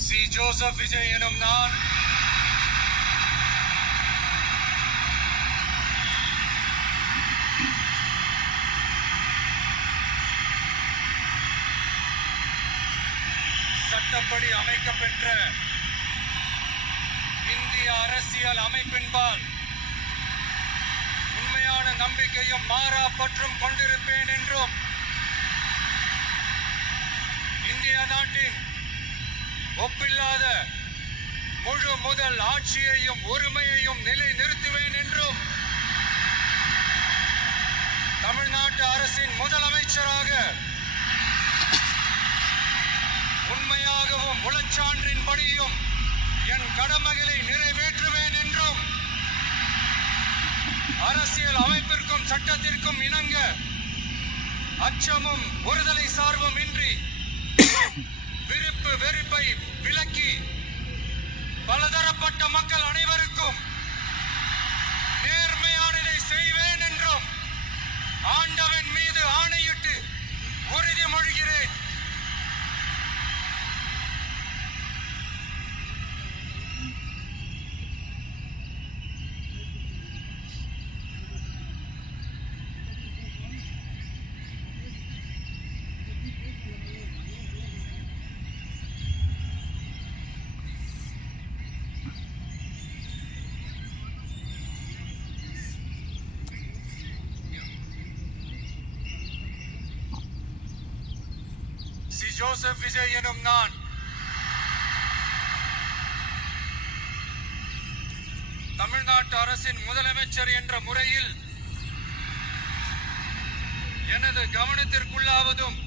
C. Joseph Vijay எனும் நான் சட்டப்படி அமைக்கப்பெற்ற இந்திய அரசியல் அமைப்பின்பால் உண்மையான நம்பிக்கையும் மாறா பற்றும் கொண்டிருப்பேன் என்றும் இந்திய நாட்டின் ஒப்பில்லாத முழு முதல் ஆட்சியையும் உரிமையையும் நிலை நிறுத்துவேன் என்றும் தமிழ்நாட்டு அரசின் முதலமைச்சராக உண்மையாகவும் உளச்சான்றின்படியும் என் கடமைகளை நிறைவேற்றுவேன் என்றும் அரசியல் அமைப்பிற்கும் சட்டத்திற்கும் இணங்க அச்சமும் ஒருதலை சார்பும் இன்றி விருப்பு வெறுப்பை விலக்கி பலதரப்பட்ட மக்கள் அனைவருக்கும் நேர்மையானதை செய்வேன் என்றும் ஆண்டவன் மீது ஆணையிட்டு உறுதிமொழிகிறேன். சி. ஜோசப் விஜய் எனும் நான் தமிழ்நாட்டு அரசின் முதலமைச்சர் என்ற முறையில் எனது கவனத்திற்குள்ளாவதும்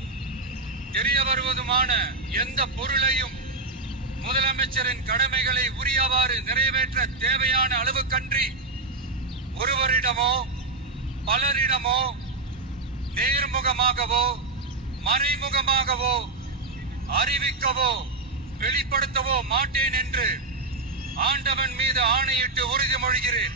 தெரிய வருவதுமான எந்த பொருளையும் முதலமைச்சரின் கடமைகளை உரியவாறு நிறைவேற்ற தேவையான அளவுக்கன்றி ஒருவரிடமோ பலரிடமோ நேர்முகமாகவோ மறைமுகமாகவோ அறிவிக்கவோ வெளிப்படுத்தவோ மாட்டேன் என்று ஆண்டவன் மீது ஆணையிட்டு உறுதிமொழிகிறேன்.